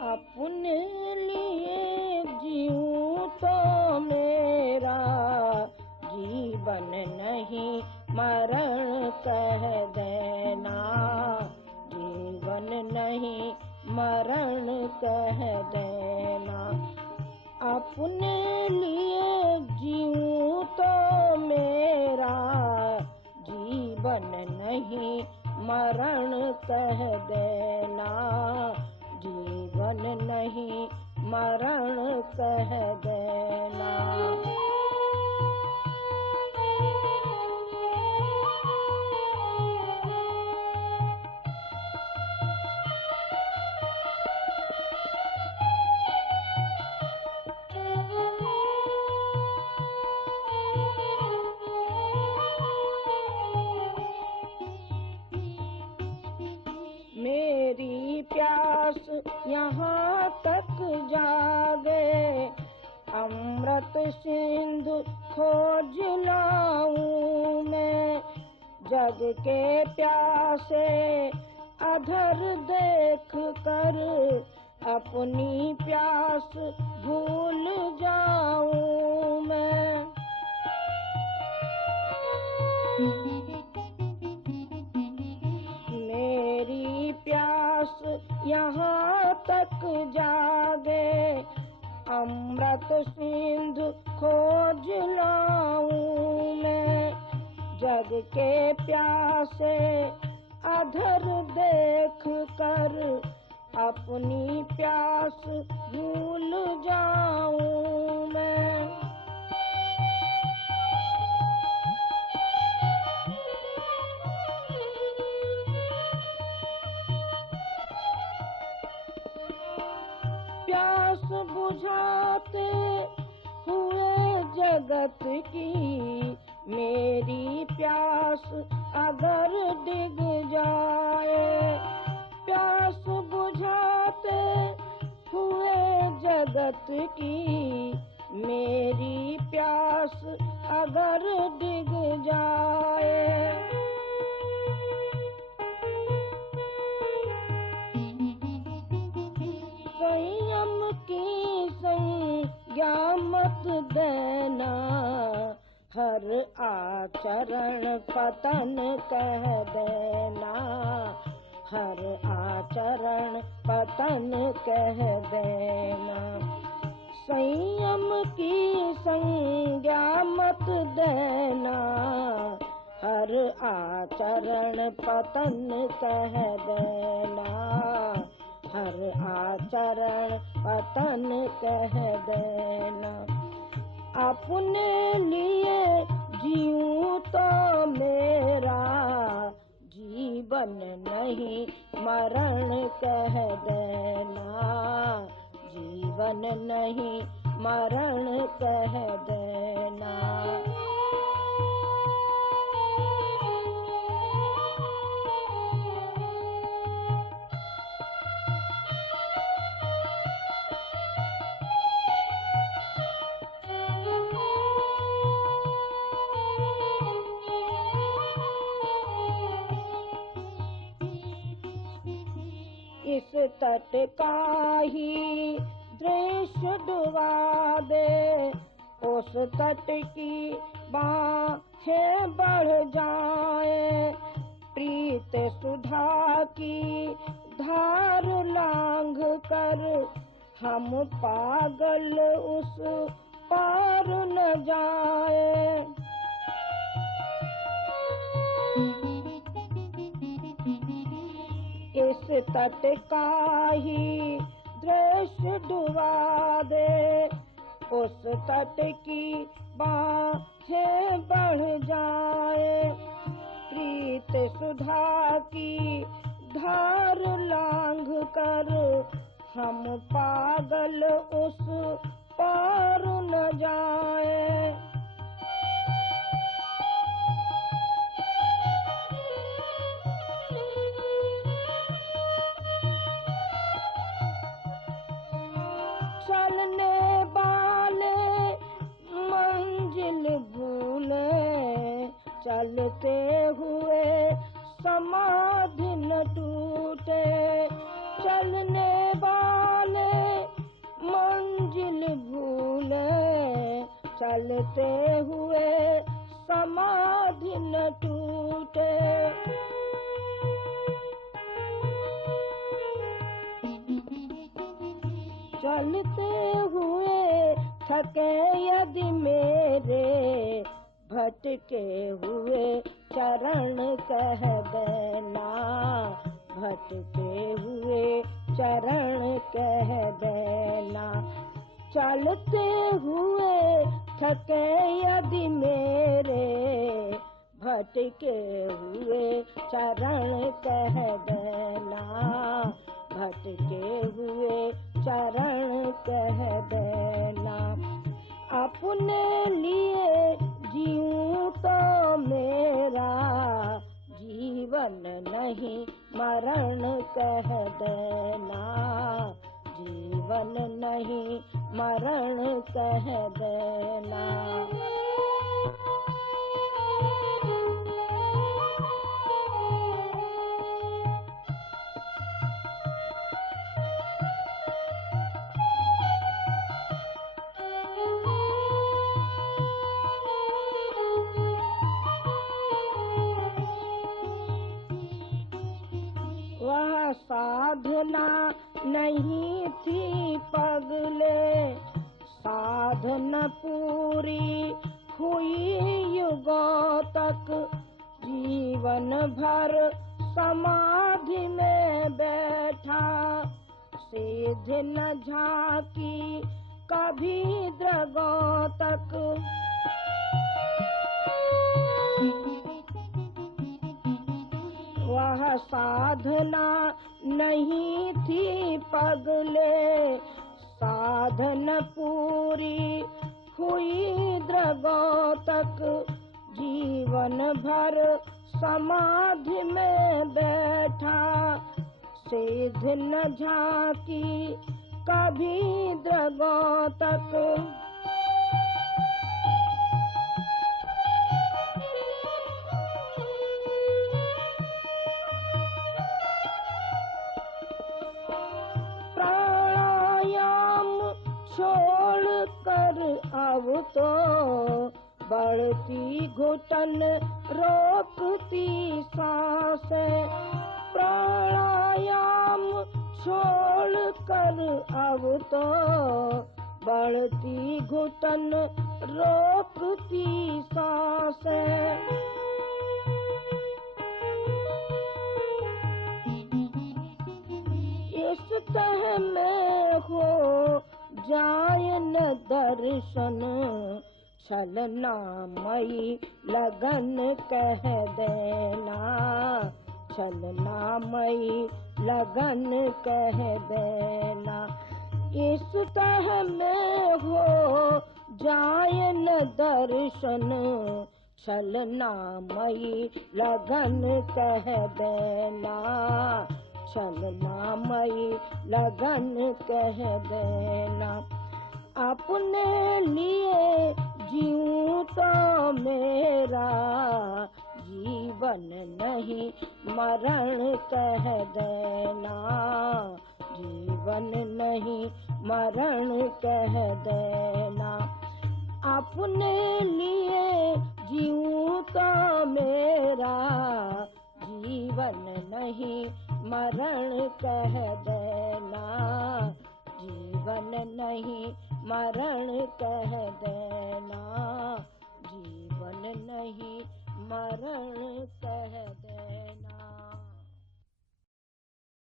अपने लिए जीऊं तो मेरा जीवन नहीं मरण कह देना, जीवन नहीं मरण कह देना। अपने लिए जीऊं तो मेरा जीवन नहीं मरण कह देना, जीवन नहीं मरण कह देना। मेरी प्यास यहाँ तक जागे, अमृत सिंधु खोज लाऊं मैं। जग के प्यासे अधर देख कर अपनी प्यास भूल जाऊं मैं। मेरी प्यास यहाँ तक जागे, अमृत सिंधु खोज लाऊं मैं। जग के प्यासे अधर देख कर अपनी प्यास भूल जाऊं मैं। प्यास बुझाते हुए जगत की मेरी प्यास अगर डिग जाए, प्यास बुझाते हुए जगत की मेरी प्यास अगर डिग जाए। संयम की संज्ञा मत देना, हर आचरण पतन कह देना, हर आचरण पतन कह देना। संयम की संज्ञा मत देना, हर आचरण पतन कह देना, हर आचरण पतन कह देना। अपने लिए जीऊं तो मेरा जीवन नहीं मरण कह देना, जीवन नहीं मरण कह देना। इस तट का ही दृश्य डुबा दे, उस तट की बाहें बढ़ जाए। प्रीत सुधा की धार लांघ कर हम पागल उस पार न जाए। इस तट का ही दृश्य डुबा दे, उस तट की बाहें बढ़ जाए। प्रीत सुधा की धार लांघ हम पागल उस पार न जाए। चलने वाले मंजिल भूले, चलते हुए समाधि न टूटे। चलने वाले मंजिल भूले, चलते हुए समाधि न टूटे। चलते हुए थके यदि मेरे, भटके हुए चरण कह देना, भटके हुए चरण कह देना। चलते हुए थके यदि मेरे, भटके हुए चरण कह देना, भटके हुए चरण कह देना। अपने लिए जीऊं तो मेरा जीवन नहीं मरण कह देना, जीवन नहीं मरण कह देना। वह साधना नहीं थी पगले, साधना पूरी हुई युगों तक। जीवन भर समाधि में बैठा, सिद्ध न झांकी कभी दृगों तक। वह साधना नहीं थी पगले, साधना पूरी हुई दृगों तक। जीवन भर समाधि में बैठा, सिद्ध न झांकी कभी दृगों तक। छोड़ कर अब तो बढ़ती घुटन रोकती सांसें। प्राणायाम छोड़ कर अब तो बढ़ती घुटन रोकती सांसें। इस तह में हो जाए न दर्शन, छलनामयी लगन कह देना, छलनामयी लगन कह देना। इस तह में हो जाए न दर्शन, छलनामयी लगन कह देना, छलनामयी लगन कह देना। अपने लिए जीऊं तो मेरा जीवन नहीं मरण कह देना, जीवन नहीं मरण कह देना। अपने लिए जीऊं तो मेरा जीवन नहीं मरण कह देना, जीवन नहीं मरण कह देना, जीवन नहीं मरण कह देना।